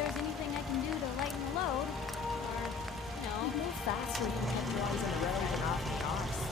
there's anything I can do to lighten the load. Or, You'd move faster if you kept your eyes on the road and off the cars.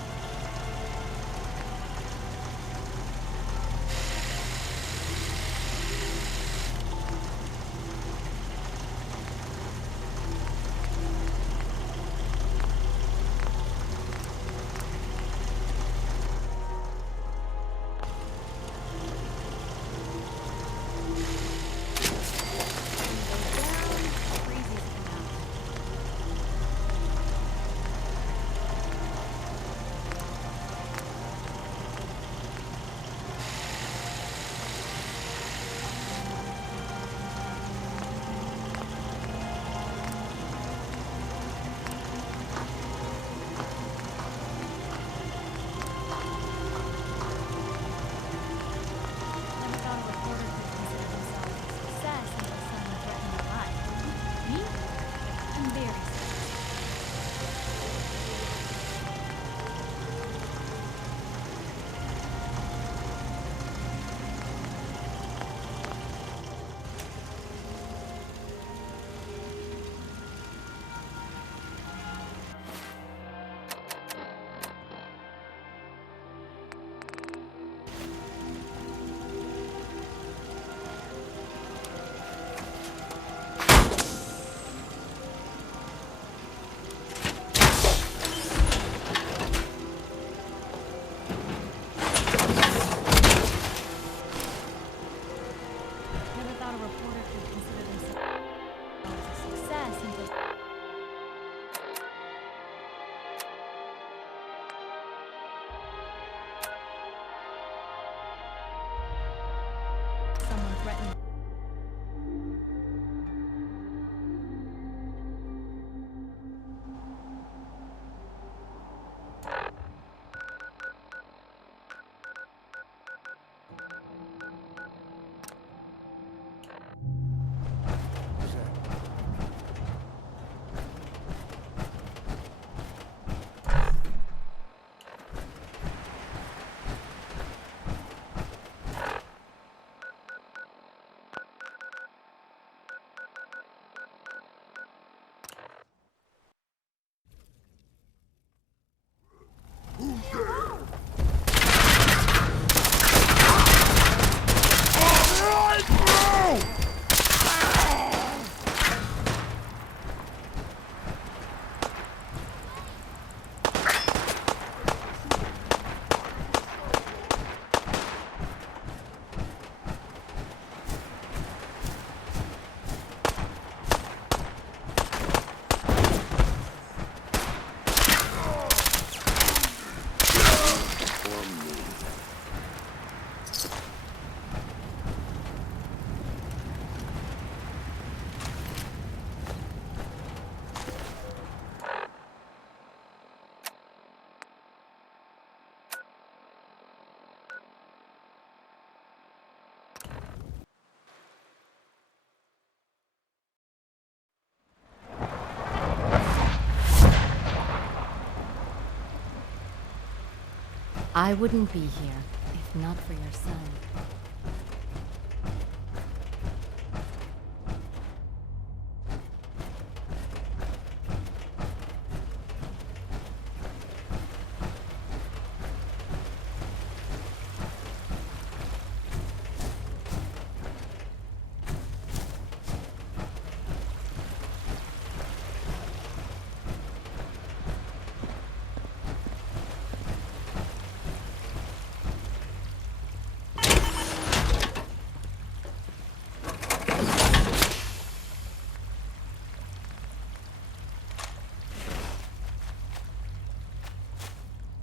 I wouldn't be here if not for your son.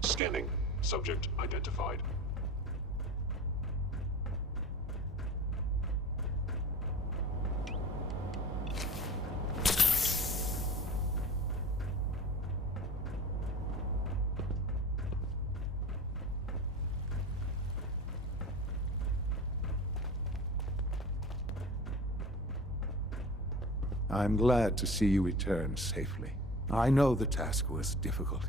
Scanning. Subject identified. I'm glad to see you return safely. I know the task was difficult,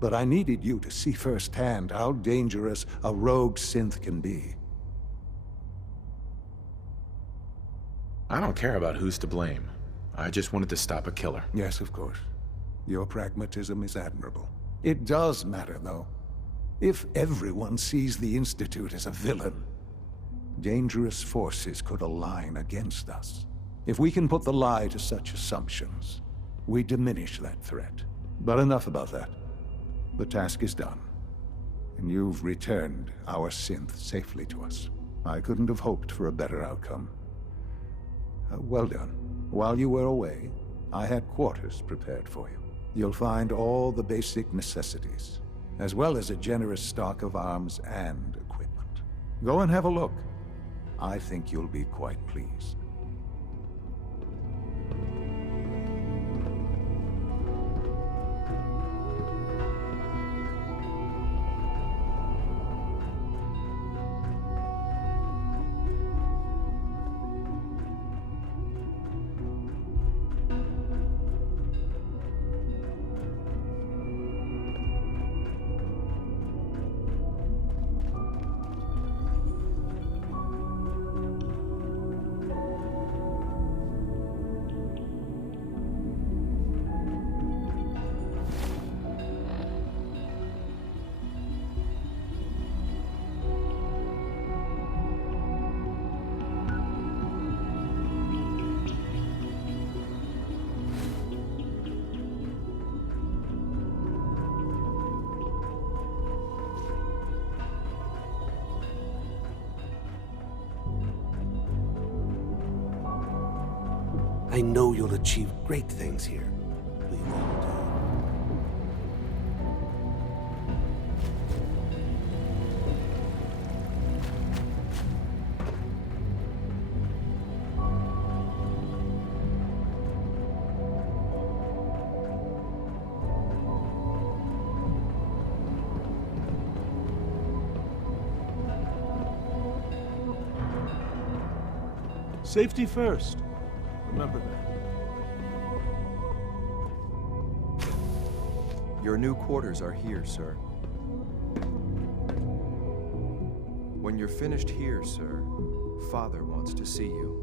but I needed you to see firsthand how dangerous a rogue synth can be. I don't care about who's to blame. I just wanted to stop a killer. Yes, of course. Your pragmatism is admirable. It does matter, though. If everyone sees the Institute as a villain, dangerous forces could align against us. If we can put the lie to such assumptions, we diminish that threat. But enough about that. The task is done. And you've returned our synth safely to us. I couldn't have hoped for a better outcome. Well done. While you were away, I had quarters prepared for you. You'll find all the basic necessities, as well as a generous stock of arms and equipment. Go and have a look. I think you'll be quite pleased. I know you'll achieve great things here. We all do. Safety first. Remember that. Your new quarters are here, sir. When you're finished here, sir, Father wants to see you.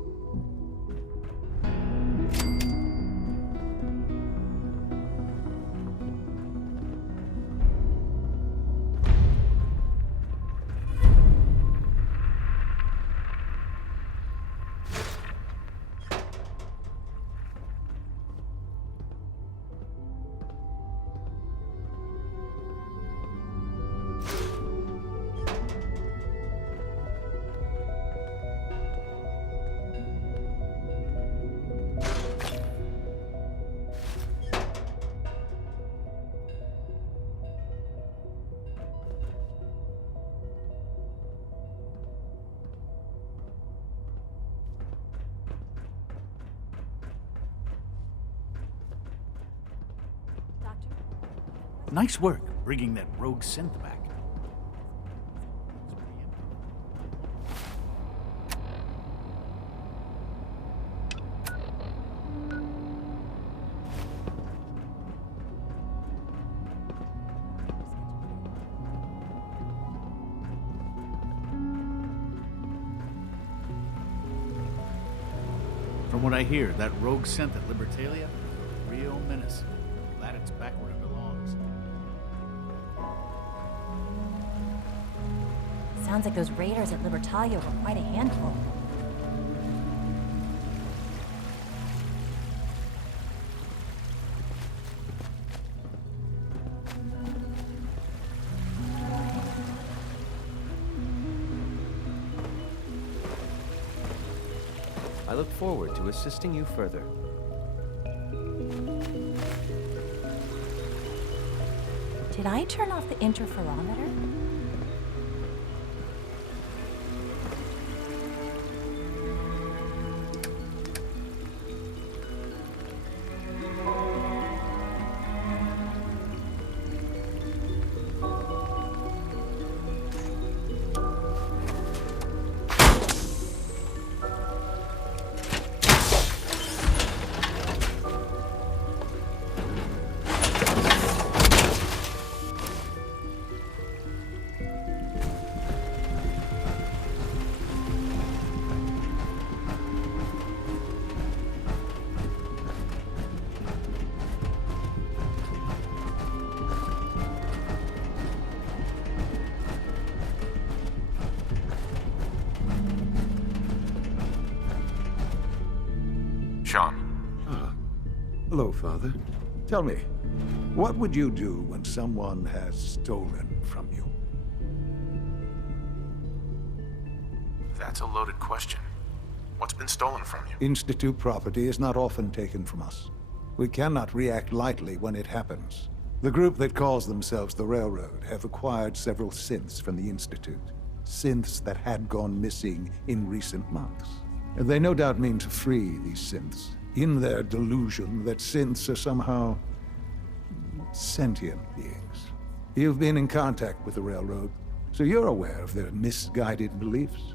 Nice work bringing that rogue synth back. From what I hear, that rogue synth at Libertalia, real menace. Glad it's back where it belongs. Sounds like those raiders at Libertalia were quite a handful. I look forward to assisting you further. Did I turn off the interferometer? Hello, Father. Tell me, what would you do when someone has stolen from you? That's a loaded question. What's been stolen from you? Institute property is not often taken from us. We cannot react lightly when it happens. The group that calls themselves the Railroad have acquired several synths from the Institute. Synths that had gone missing in recent months. And they no doubt mean to free these synths, in their delusion that synths are somehow sentient beings. You've been in contact with the Railroad, so you're aware of their misguided beliefs.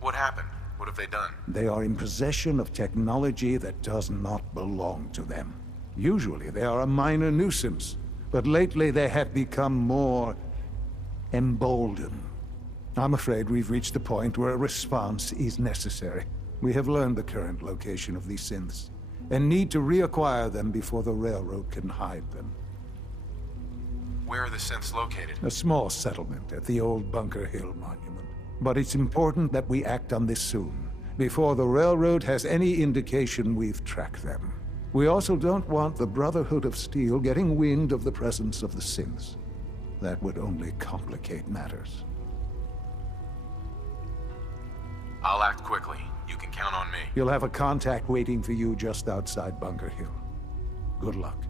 What happened? What have they done? They are in possession of technology that does not belong to them. Usually they are a minor nuisance, but lately they have become more emboldened. I'm afraid we've reached a point where a response is necessary. We have learned the current location of these synths, and need to reacquire them before the Railroad can hide them. Where are the synths located? A small settlement at the old Bunker Hill Monument. But it's important that we act on this soon, before the Railroad has any indication we've tracked them. We also don't want the Brotherhood of Steel getting wind of the presence of the synths. That would only complicate matters. I'll act quickly. You can count on me. You'll have a contact waiting for you just outside Bunker Hill. Good luck.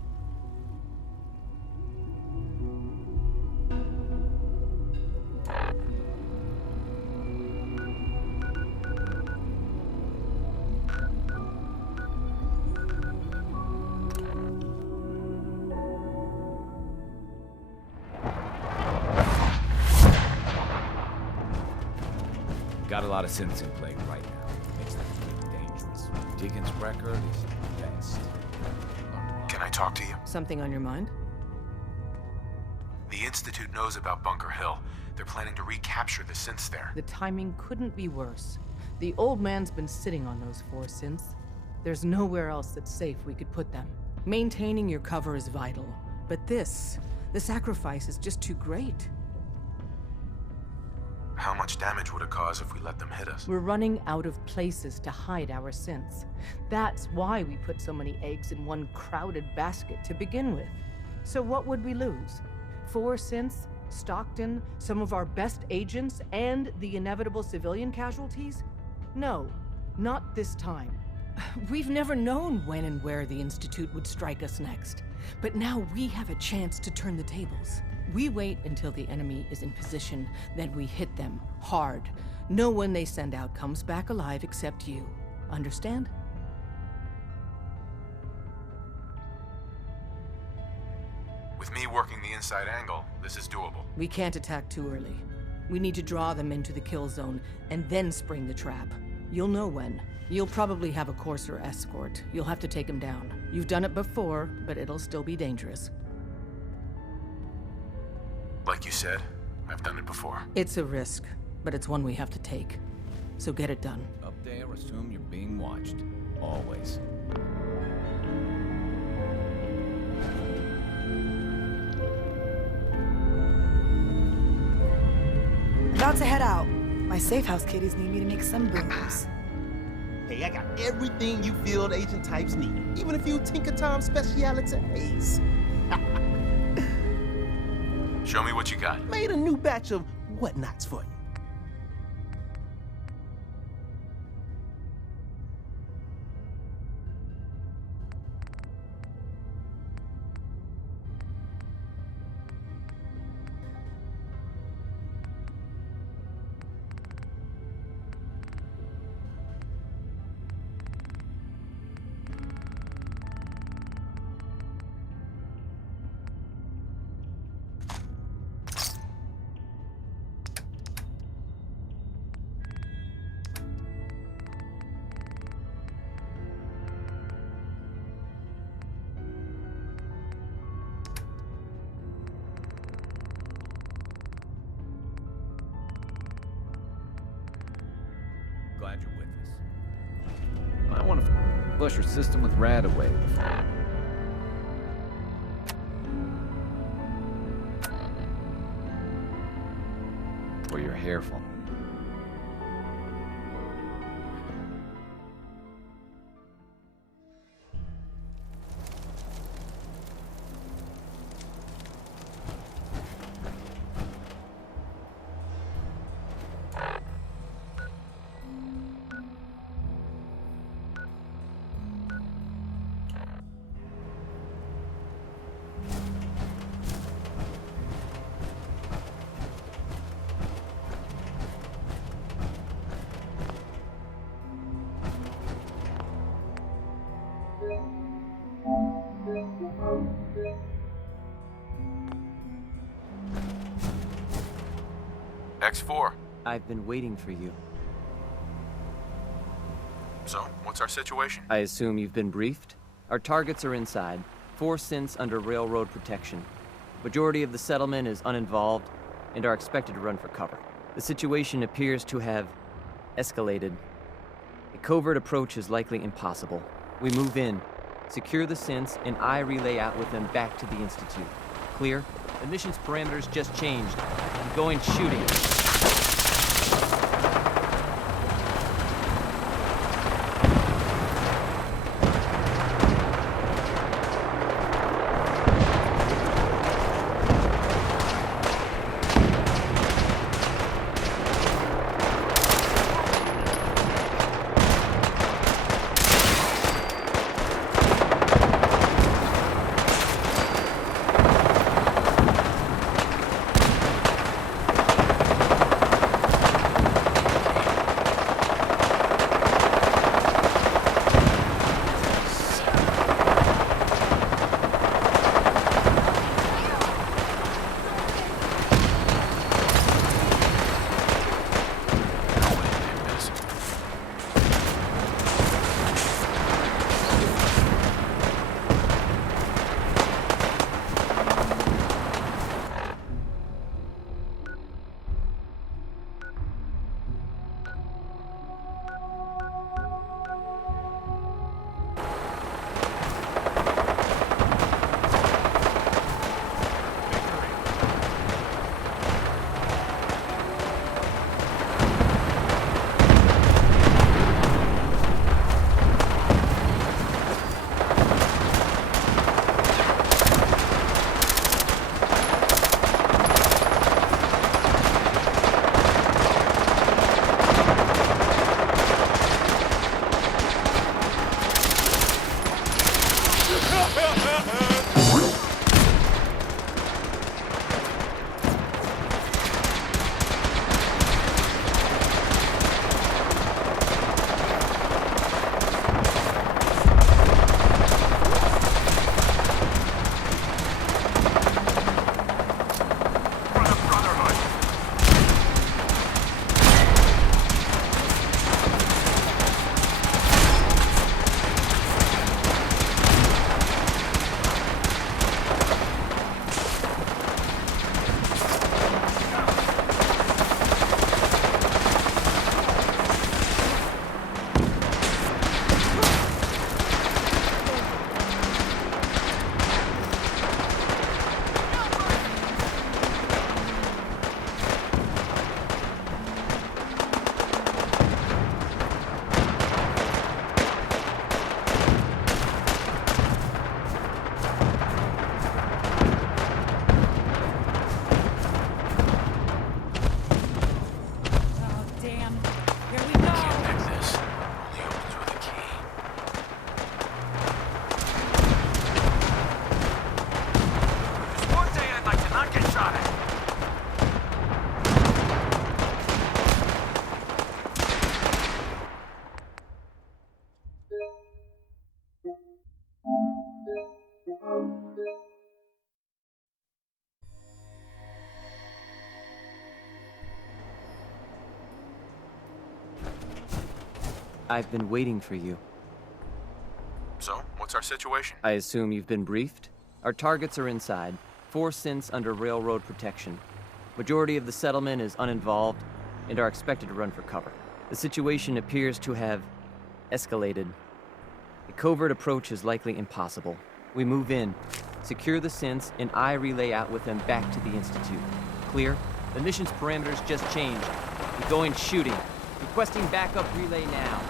Got a lot of synths in play right now. Makes them dangerous. Deacon's record is the best. Can I talk to you? Something on your mind? The Institute knows about Bunker Hill. They're planning to recapture the synths there. The timing couldn't be worse. The old man's been sitting on those 4 synths. There's nowhere else that's safe we could put them. Maintaining your cover is vital. But the sacrifice is just too great. How much damage would it cause if we let them hit us? We're running out of places to hide our synths. That's why we put so many eggs in one crowded basket to begin with. So what would we lose? 4 synths, Stockton, some of our best agents, and the inevitable civilian casualties? No, not this time. We've never known when and where the Institute would strike us next. But now we have a chance to turn the tables. We wait until the enemy is in position, then we hit them hard. No one they send out comes back alive except you. Understand? With me working the inside angle, this is doable. We can't attack too early. We need to draw them into the kill zone and then spring the trap. You'll know when. You'll probably have a Courser escort. You'll have to take him down. You've done it before, but it'll still be dangerous. Like you said, I've done it before. It's a risk, but it's one we have to take. So get it done. Up there, assume you're being watched. Always. About to head out. My safe house kiddies need me to make some booms. Hey, I got everything you field agent types need. Even a few Tinker Tom specialities. Show me what you got. Made a new batch of whatnots for you. Glad you're with us. I want to... Flush your system with Radaway. Or your hair fall. X4. I've been waiting for you. So, what's our situation? I assume you've been briefed? Our targets are inside. 4 synths under railroad protection. Majority of the settlement is uninvolved and are expected to run for cover. The situation appears to have escalated. A covert approach is likely impossible. We move in, secure the synths, and I relay out with them back to the Institute. Clear? The mission's parameters just changed. I'm going shooting. I've been waiting for you. So, what's our situation? I assume you've been briefed? Our targets are inside. 4 synths under railroad protection. Majority of the settlement is uninvolved and are expected to run for cover. The situation appears to have escalated. A covert approach is likely impossible. We move in, secure the synths, and I relay out with them back to the Institute. Clear? The mission's parameters just changed. We're going shooting. Requesting backup relay now.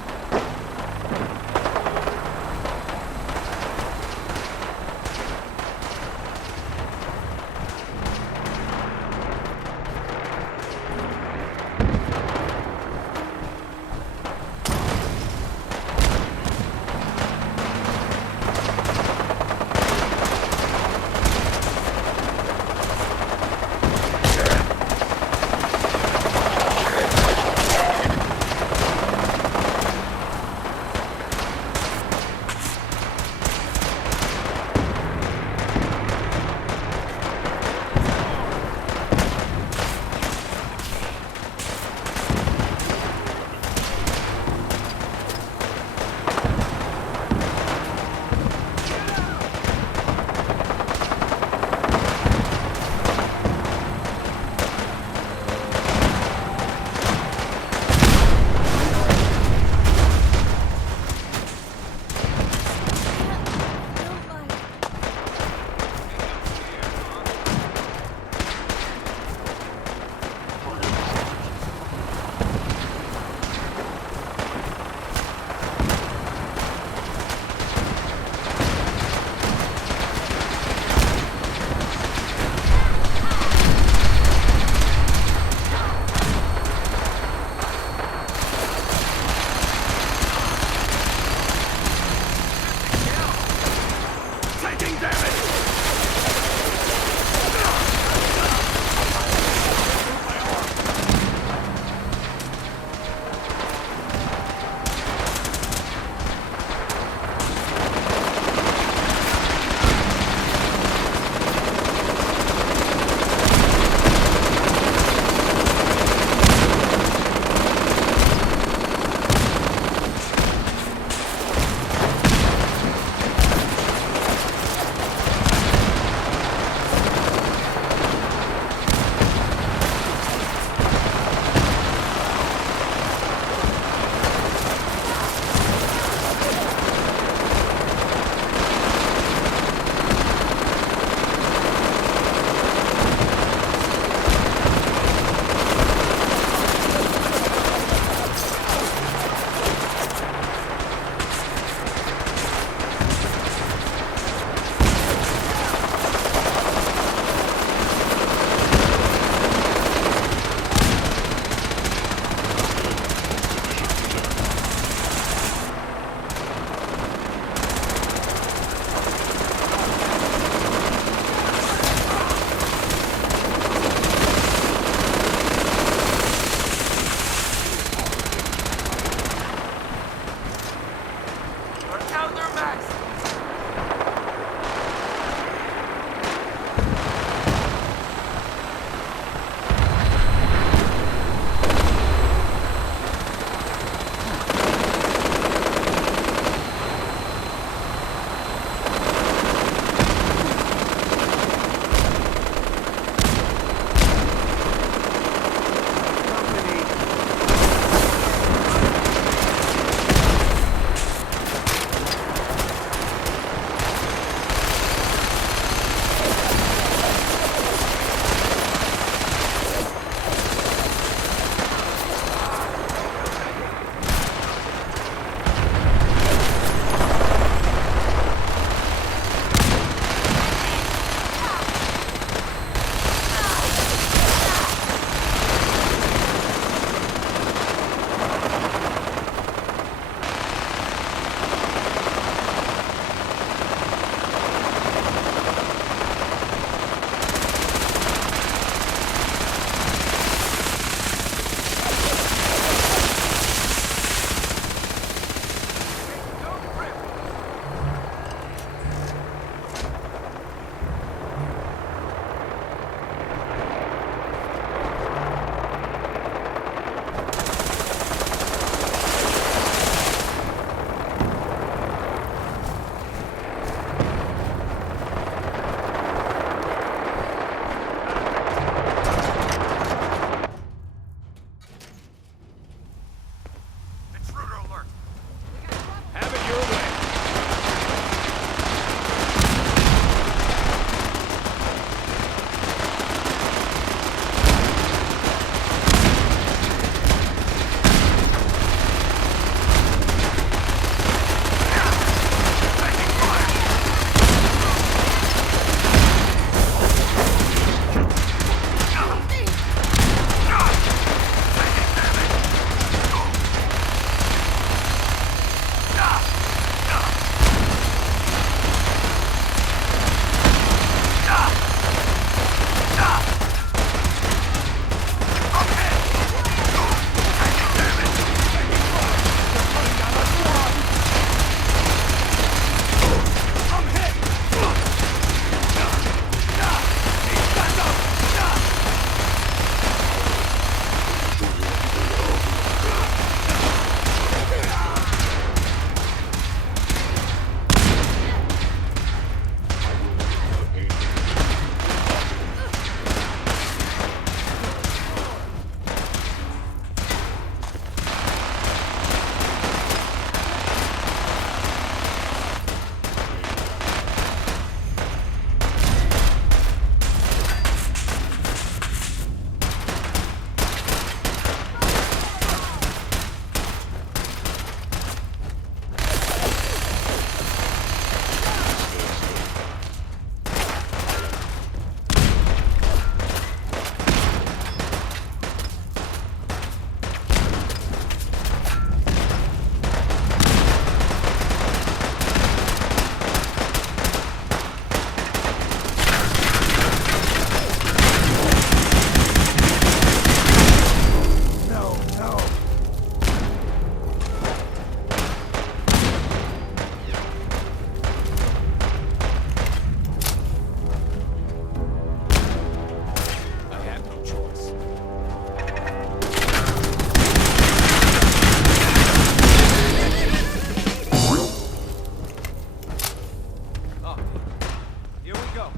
go.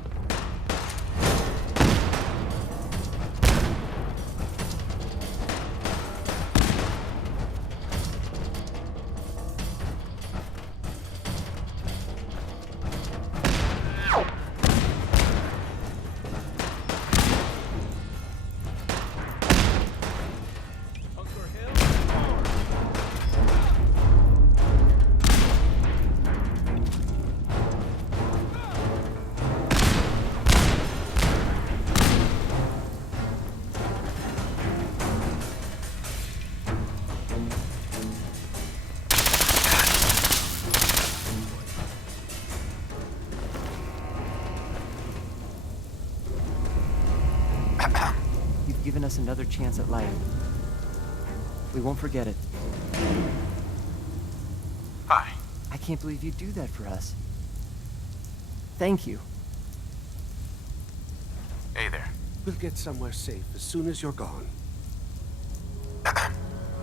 You've given us another chance at life. We won't forget it. Hi. I can't believe you'd do that for us. Thank you. Hey there. We'll get somewhere safe as soon as you're gone.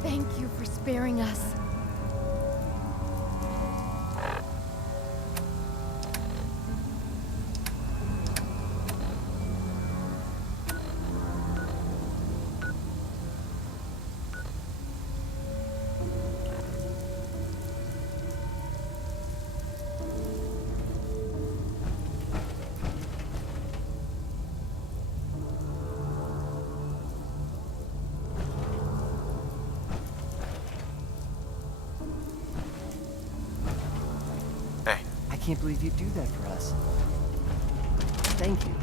Thank you for sparing us. I can't believe you'd do that for us. Thank you.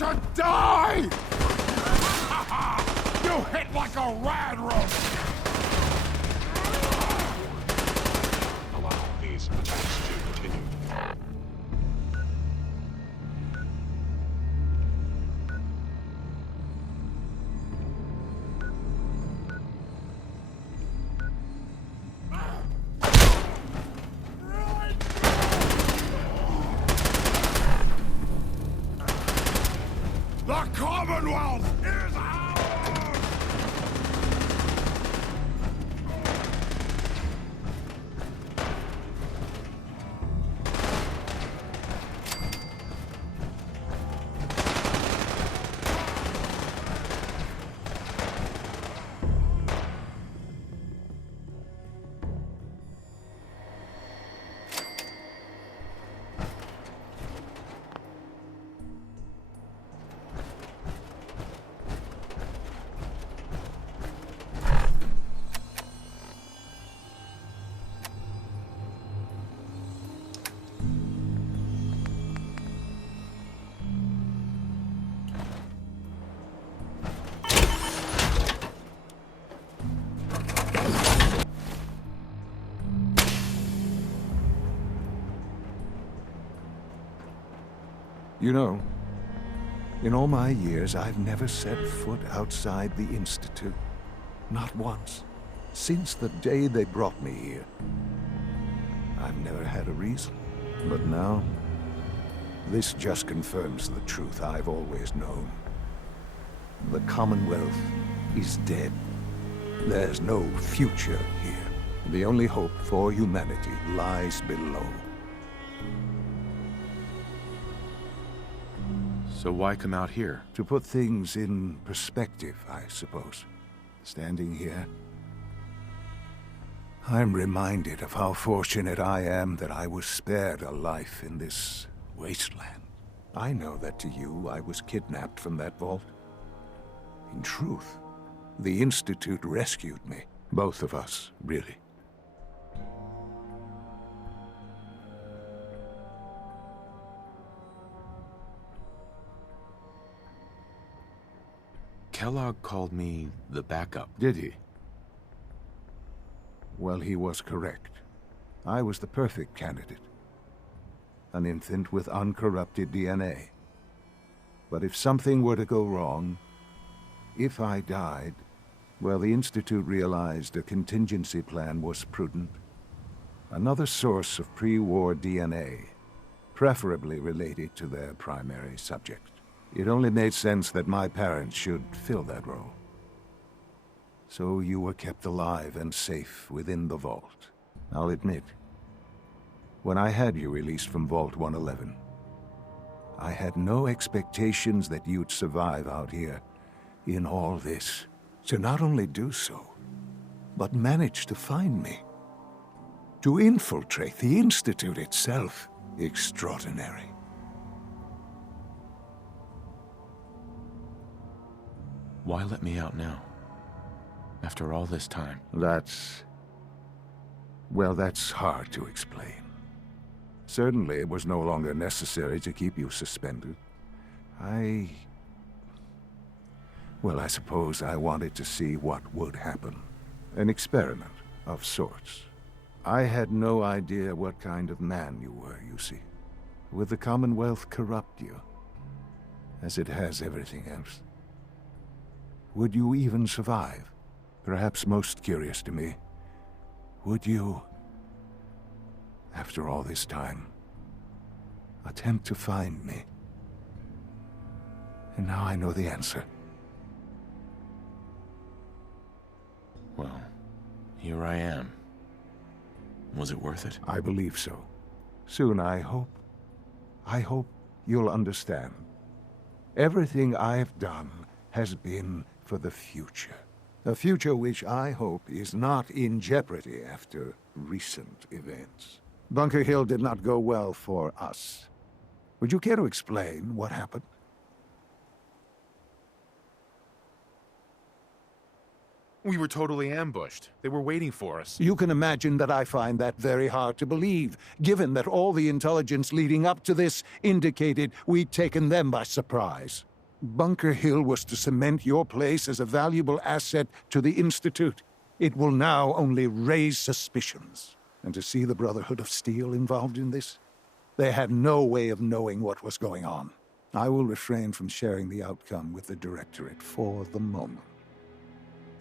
to die! You hit like a rad rope! Allow these attacks to continue. The Commonwealth is ours! You know, in all my years, I've never set foot outside the Institute. Not once. Since the day they brought me here. I've never had a reason. But now, this just confirms the truth I've always known. The Commonwealth is dead. There's no future here. The only hope for humanity lies below. So why come out here? To put things in perspective, I suppose. Standing here, I'm reminded of how fortunate I am that I was spared a life in this wasteland. I know that to you, I was kidnapped from that vault. In truth, the Institute rescued me. Both of us, really. Kellogg called me the backup. Did he? Well, he was correct. I was the perfect candidate. An infant with uncorrupted DNA. But if something were to go wrong, if I died, well, the Institute realized a contingency plan was prudent. Another source of pre-war DNA, preferably related to their primary subject. It only made sense that my parents should fill that role. So you were kept alive and safe within the vault. I'll admit, when I had you released from Vault 111, I had no expectations that you'd survive out here in all this. To not only do so, but manage to find me. To infiltrate the Institute itself. Extraordinary. Why let me out now? After all this time? Well, that's hard to explain. Certainly, it was no longer necessary to keep you suspended. Well, I suppose I wanted to see what would happen. An experiment of sorts. I had no idea what kind of man you were, you see. Would the Commonwealth corrupt you? As it has everything else? Would you even survive? Perhaps most curious to me, would you, after all this time, attempt to find me? And now I know the answer. Well, here I am. Was it worth it? I believe so. Soon, I hope. I hope you'll understand. Everything I've done has been for the future. A future which I hope is not in jeopardy after recent events. Bunker Hill did not go well for us. Would you care to explain what happened? We were totally ambushed. They were waiting for us. You can imagine that I find that very hard to believe, given that all the intelligence leading up to this indicated we'd taken them by surprise. Bunker Hill was to cement your place as a valuable asset to the Institute. It will now only raise suspicions. And to see the Brotherhood of Steel involved in this? They had no way of knowing what was going on. I will refrain from sharing the outcome with the Directorate for the moment.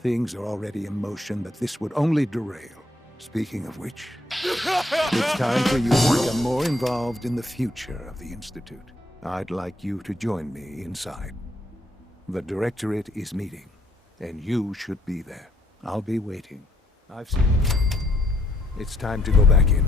Things are already in motion that this would only derail. Speaking of which, it's time for you to become more involved in the future of the Institute. I'd like you to join me inside. The Directorate is meeting, and you should be there. I'll be waiting. I've seen it. It's time to go back in.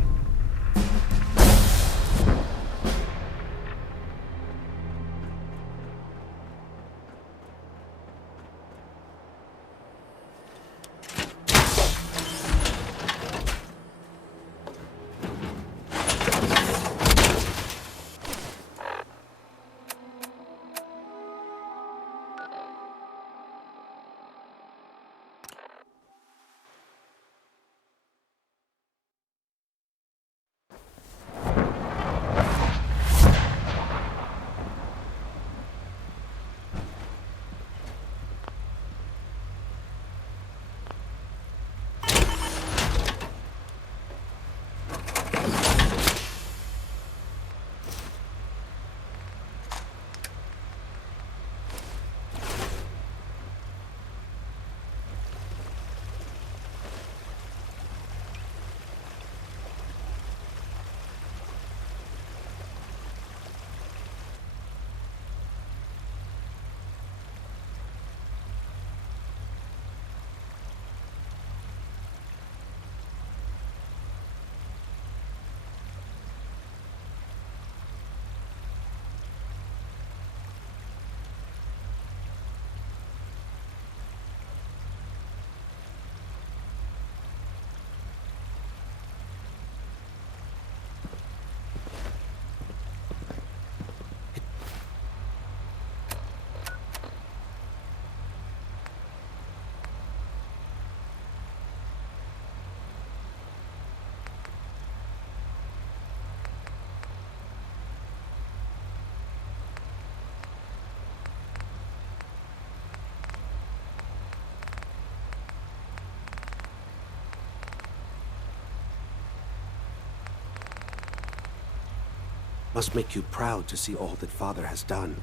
Must make you proud to see all that Father has done,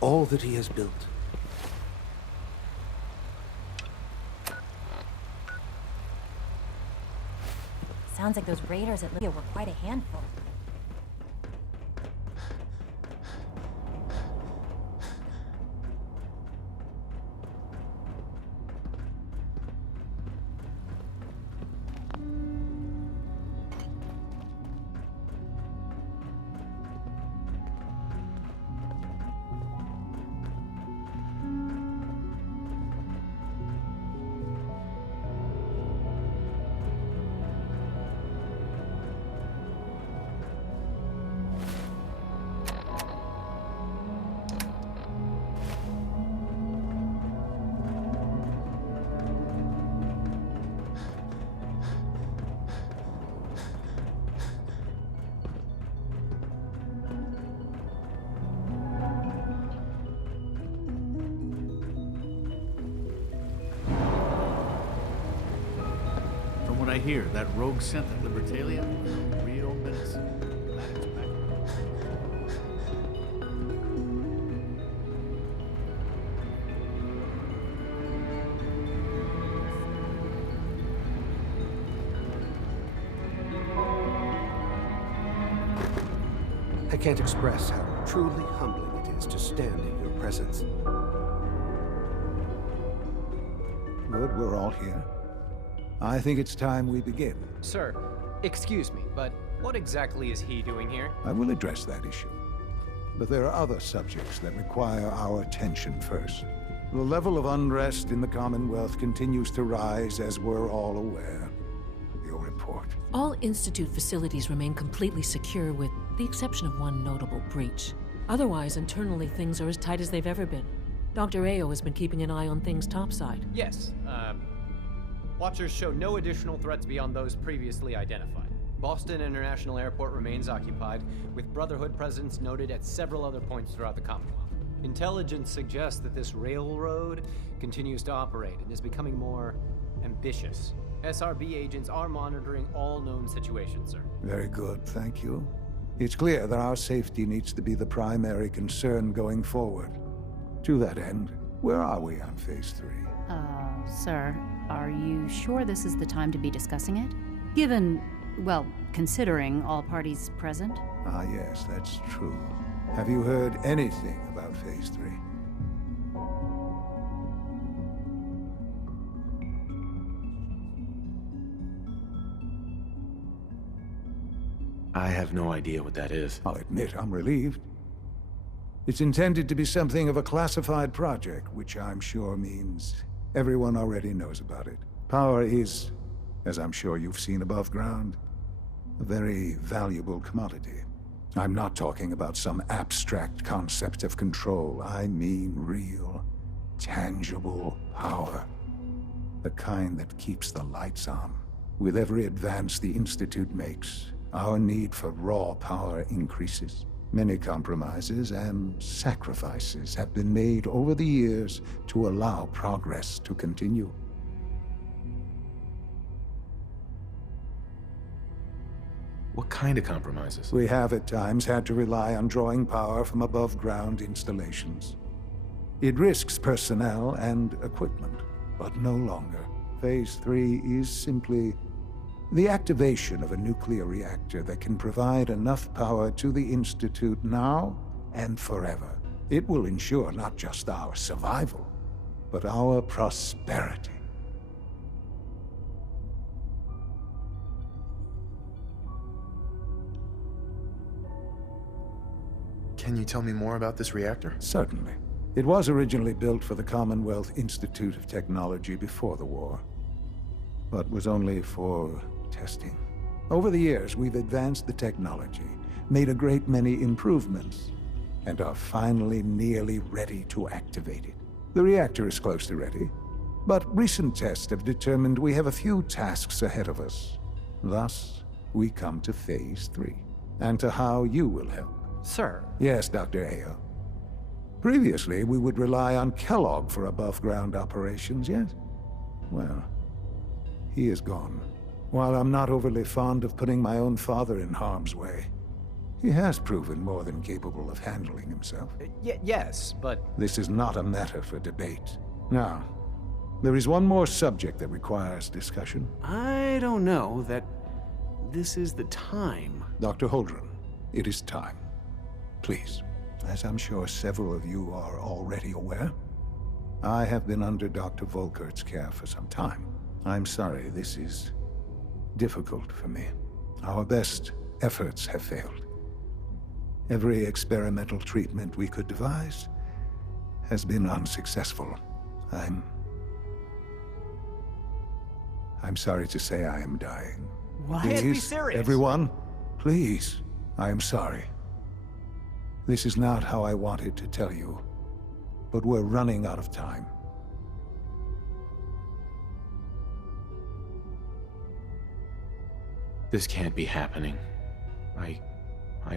all that he has built. Sounds like those raiders at Libya were quite a handful. I hear that rogue synth at Libertalia is a real menace. Glad it's back. I can't express how truly humbling it is to stand in your presence. Good, we're all here. I think it's time we begin. Sir, excuse me, but what exactly is he doing here? I will address that issue. But there are other subjects that require our attention first. The level of unrest in the Commonwealth continues to rise, as we're all aware. Your report. All Institute facilities remain completely secure with the exception of one notable breach. Otherwise, internally, things are as tight as they've ever been. Dr. Ayo has been keeping an eye on things topside. Yes, Watchers show no additional threats beyond those previously identified. Boston International Airport remains occupied, with Brotherhood presence noted at several other points throughout the Commonwealth. Intelligence suggests that this railroad continues to operate and is becoming more ambitious. SRB agents are monitoring all known situations, sir. Very good, thank you. It's clear that our safety needs to be the primary concern going forward. To that end, where are we on Phase 3? Sir, are you sure this is the time to be discussing it? Given, well, considering all parties present? Ah, yes, that's true. Have you heard anything about Phase 3? I have no idea what that is. I'll admit I'm relieved. It's intended to be something of a classified project, which I'm sure means everyone already knows about it. Power is, as I'm sure you've seen above ground, a very valuable commodity. I'm not talking about some abstract concept of control. I mean real, tangible power. The kind that keeps the lights on. With every advance the Institute makes, our need for raw power increases. Many compromises and sacrifices have been made over the years to allow progress to continue. What kind of compromises? We have at times had to rely on drawing power from above-ground installations. It risks personnel and equipment, but no longer. Phase 3 is simply the activation of a nuclear reactor that can provide enough power to the Institute now and forever. It will ensure not just our survival, but our prosperity. Can you tell me more about this reactor? Certainly. It was originally built for the Commonwealth Institute of Technology before the war, but was only for testing. Over the years, we've advanced the technology, made a great many improvements, and are finally nearly ready to activate it. The reactor is close to ready, but recent tests have determined we have a few tasks ahead of us. Thus, we come to Phase 3, and to how you will help. Sir? Yes, Dr. Ayo. Previously, we would rely on Kellogg for above-ground operations, yes? Well, he is gone. While I'm not overly fond of putting my own father in harm's way, he has proven more than capable of handling himself. Yes, but... This is not a matter for debate. Now, there is one more subject that requires discussion. I don't know that this is the time. Dr. Holdren, it is time. Please, as I'm sure several of you are already aware, I have been under Dr. Volkert's care for some time. I'm sorry, this is difficult for me. Our best efforts have failed. Every experimental treatment we could devise has been unsuccessful. I'm sorry to say I am dying. What? Can't be serious. Everyone, please, I am sorry. This is not how I wanted to tell you, but we're running out of time. This can't be happening. I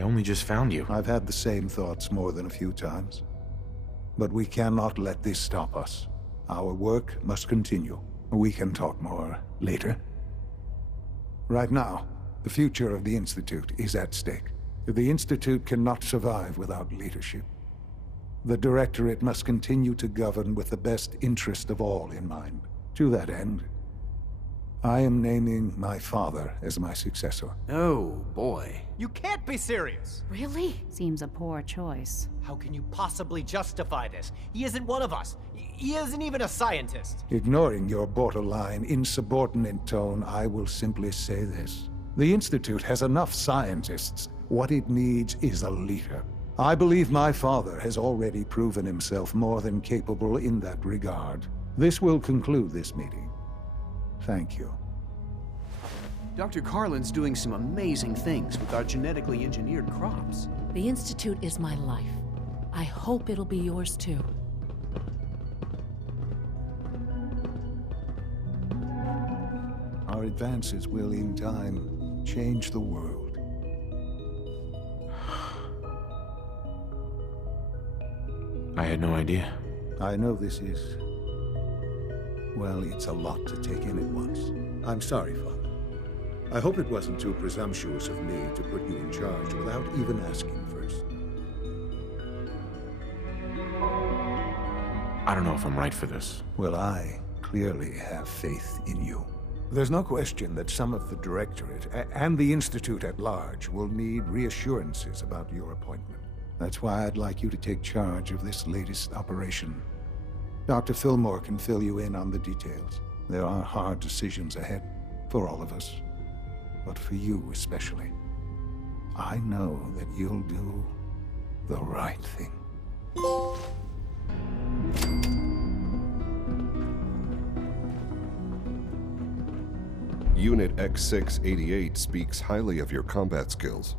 only just found you. I've had the same thoughts more than a few times. But we cannot let this stop us. Our work must continue. We can talk more later. Right now, the future of the Institute is at stake. The Institute cannot survive without leadership. The Directorate must continue to govern with the best interest of all in mind. To that end, I am naming my father as my successor. Oh, boy. You can't be serious! Really? Seems a poor choice. How can you possibly justify this? He isn't one of us. He isn't even a scientist. Ignoring your borderline, insubordinate tone, I will simply say this. The Institute has enough scientists. What it needs is a leader. I believe my father has already proven himself more than capable in that regard. This will conclude this meeting. Thank you. Dr. Carlin's doing some amazing things with our genetically engineered crops. The Institute is my life. I hope it'll be yours too. Our advances will, in time, change the world. I I had no idea. I know this is... well, it's a lot to take in at once. I'm sorry, Father. I hope it wasn't too presumptuous of me to put you in charge without even asking first. I don't know if I'm right for this. Well, I clearly have faith in you. There's no question that some of the Directorate and the Institute at large will need reassurances about your appointment. That's why I'd like you to take charge of this latest operation. Dr. Fillmore can fill you in on the details. There are hard decisions ahead for all of us, but for you especially. I know that you'll do the right thing. Unit X688 speaks highly of your combat skills.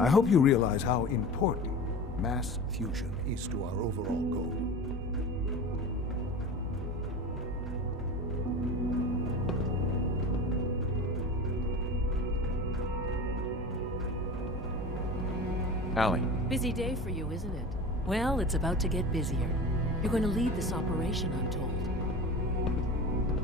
I hope you realize how important mass fusion is to our overall goal. Allie. Busy day for you, isn't it? Well, it's about to get busier. You're going to lead this operation, I'm told.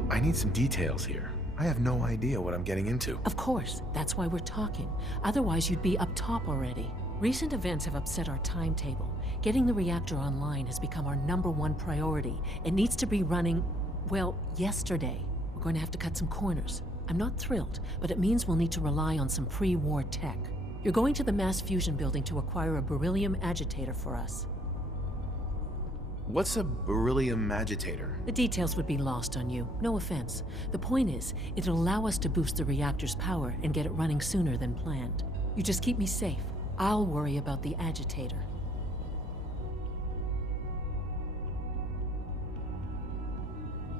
I need some details here. I have no idea what I'm getting into. Of course, that's why we're talking. Otherwise, you'd be up top already. Recent events have upset our timetable. Getting the reactor online has become our #1 priority. It needs to be running, well, yesterday. We're going to have to cut some corners. I'm not thrilled, but it means we'll need to rely on some pre-war tech. You're going to the mass fusion building to acquire a beryllium agitator for us. What's a beryllium agitator? The details would be lost on you. No offense. The point is, it'll allow us to boost the reactor's power and get it running sooner than planned. You just keep me safe. I'll worry about the agitator.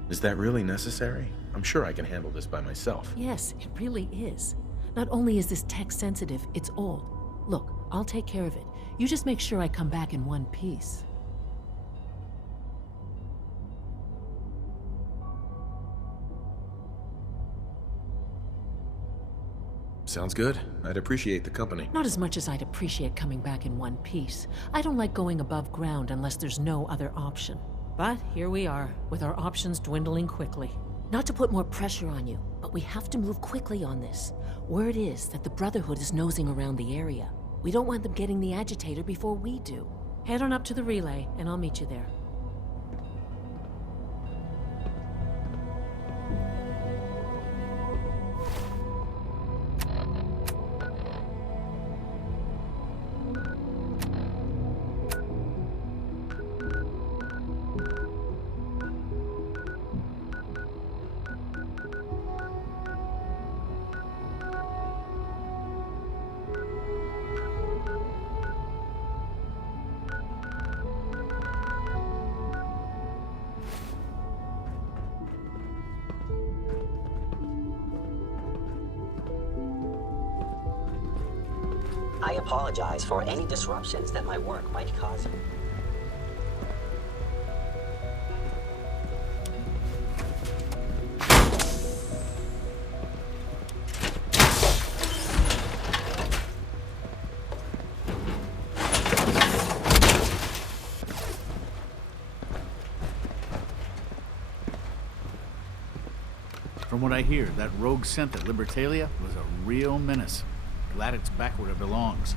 Is that really necessary? I'm sure I can handle this by myself. Yes, it really is. Not only is this tech sensitive, it's old. Look, I'll take care of it. You just make sure I come back in one piece. Sounds good. I'd appreciate the company. Not as much as I'd appreciate coming back in one piece. I don't like going above ground unless there's no other option. But here we are, with our options dwindling quickly. Not to put more pressure on you, but we have to move quickly on this. Word is that the Brotherhood is nosing around the area. We don't want them getting the agitator before we do. Head on up to the relay, and I'll meet you there. I apologize for any disruptions that my work might cause. From what I hear, that rogue synth at Libertalia was a real menace. Glad it's back where it belongs.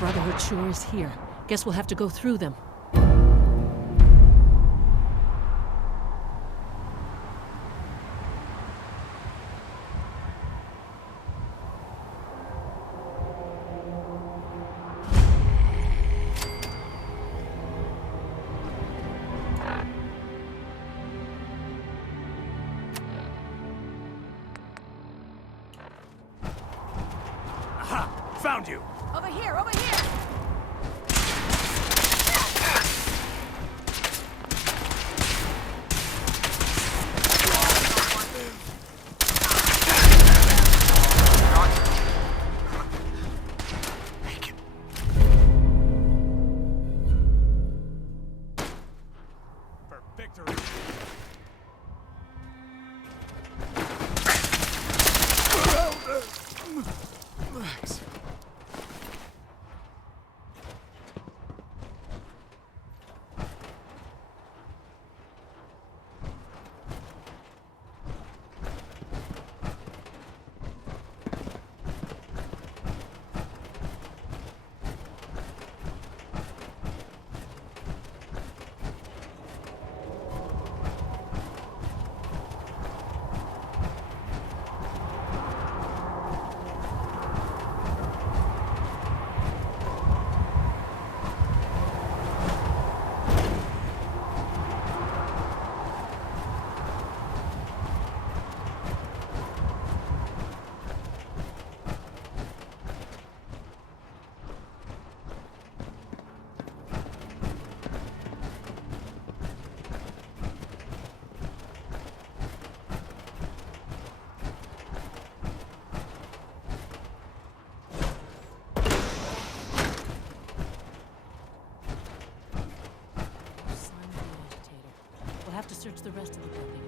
Brotherhood sure is here. Guess we'll have to go through them. Aha! Found you! Over here, over here! For victory! Max. We'll have to search the rest of the building.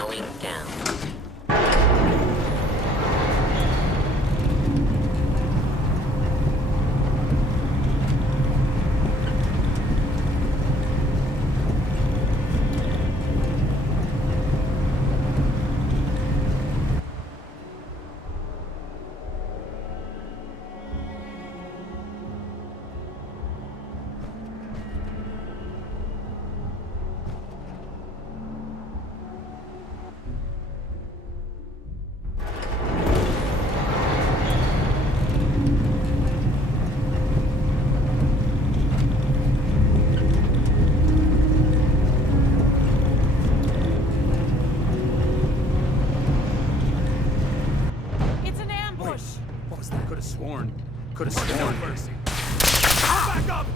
going down. Could have sworn. No mercy. Back up!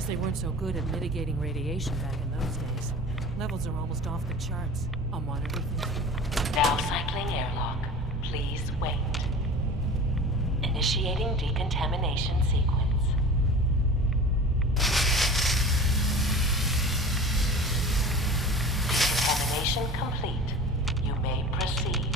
Guess they weren't so good at mitigating radiation back in those days. Levels are almost off the charts. I'll monitor things. Now cycling airlock. Please wait. Initiating decontamination sequence. Decontamination complete. You may proceed.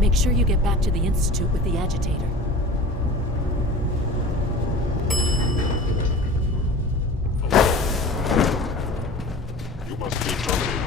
Make sure you get back to the Institute with the agitator. You must be terminated.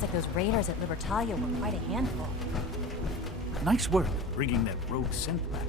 Sounds like those raiders at Libertalia were quite a handful. Nice work bringing that rogue synth back.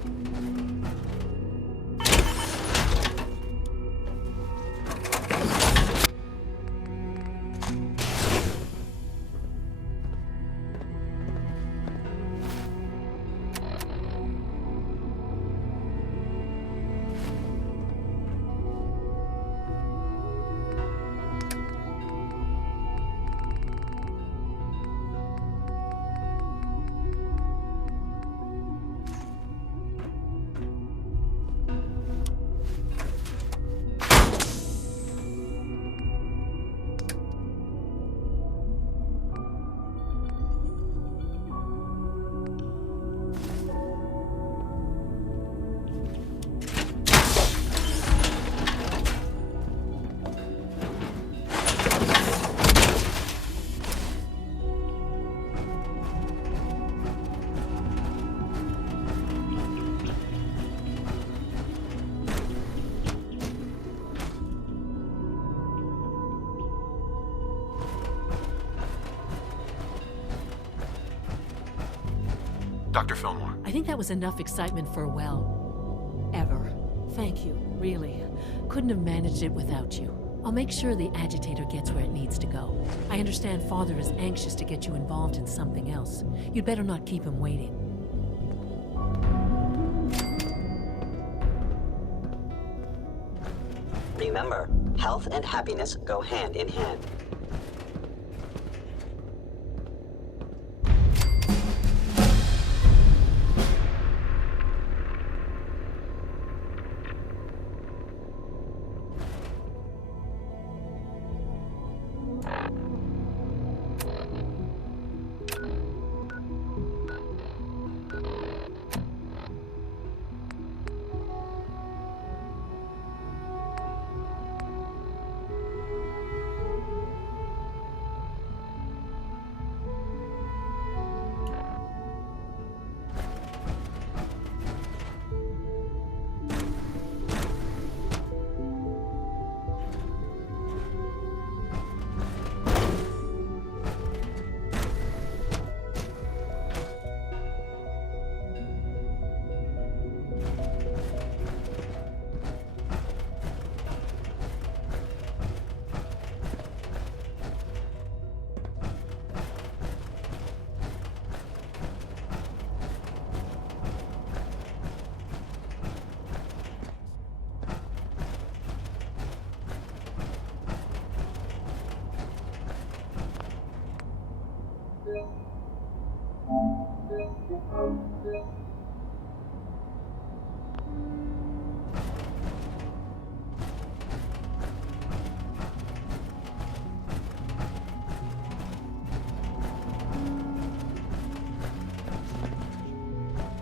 Dr. Fillmore. I think that was enough excitement for, well, ever. Thank you, really. Couldn't have managed it without you. I'll make sure the agitator gets where it needs to go. I understand Father is anxious to get you involved in something else. You'd better not keep him waiting. Remember, health and happiness go hand in hand.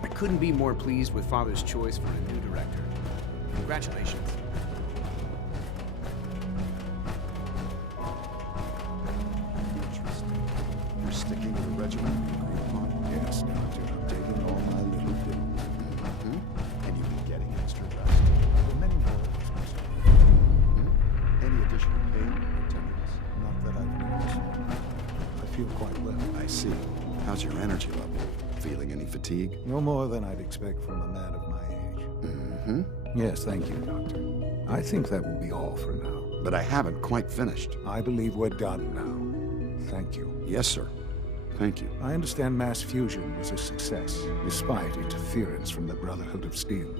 I couldn't be more pleased with Father's choice for a new director. Congratulations. Interesting. You're sticking with the regiment you agreed upon? Yes, Doctor. I'm taking all my little pills. And you've been getting extra rest. There are many more of us. Any additional pain or tenderness? Not that I've noticed. I feel quite well. I see. How's your energy level? Feeling any fatigue? No more than I'd expect from a man of my age. Yes, thank you, Doctor. I think that will be all for now. But I haven't quite finished. I believe we're done now. Thank you. Yes, sir. Thank you. I understand mass fusion was a success, despite interference from the Brotherhood of Steel.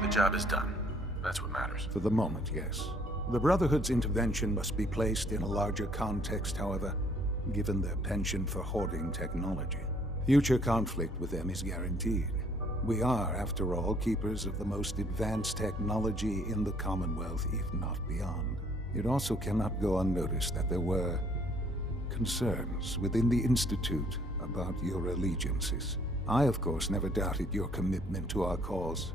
The job is done. That's what matters. For the moment, yes. The Brotherhood's intervention must be placed in a larger context, however, given their penchant for hoarding technology. Future conflict with them is guaranteed. We are, after all, keepers of the most advanced technology in the Commonwealth, if not beyond. It also cannot go unnoticed that there were concerns within the Institute about your allegiances. I, of course, never doubted your commitment to our cause.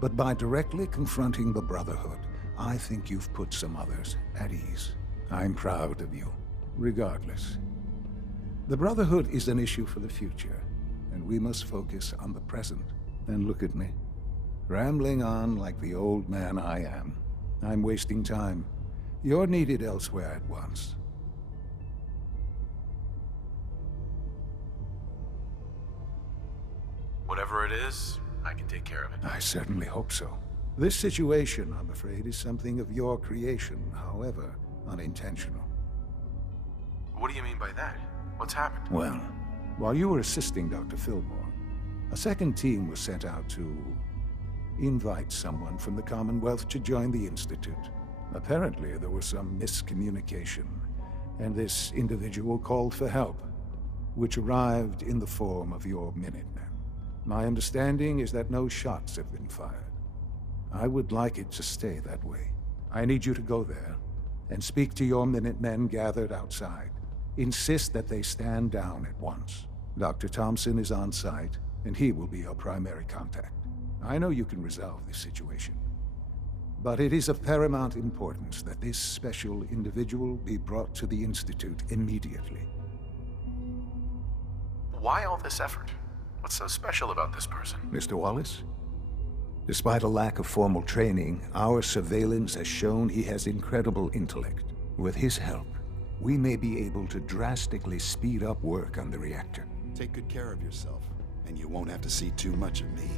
But by directly confronting the Brotherhood, I think you've put some others at ease. I'm proud of you. Regardless, the Brotherhood is an issue for the future, and we must focus on the present. And look at me, rambling on like the old man I am. I'm wasting time. You're needed elsewhere at once. Whatever it is, I can take care of it. I certainly hope so. This situation, I'm afraid, is something of your creation, however unintentional. What do you mean by that? What's happened? Well, while you were assisting Dr. Fillmore, a second team was sent out to invite someone from the Commonwealth to join the Institute. Apparently, there was some miscommunication, and this individual called for help, which arrived in the form of your Minutemen. My understanding is that no shots have been fired. I would like it to stay that way. I need you to go there and speak to your Minutemen gathered outside. Insist that they stand down at once. Dr. Thompson is on site, and he will be your primary contact. I know you can resolve this situation, but it is of paramount importance that this special individual be brought to the Institute immediately. Why all this effort? What's so special about this person? Mr. Wallace? Despite a lack of formal training, our surveillance has shown he has incredible intellect. With his help, we may be able to drastically speed up work on the reactor. Take good care of yourself, and you won't have to see too much of me.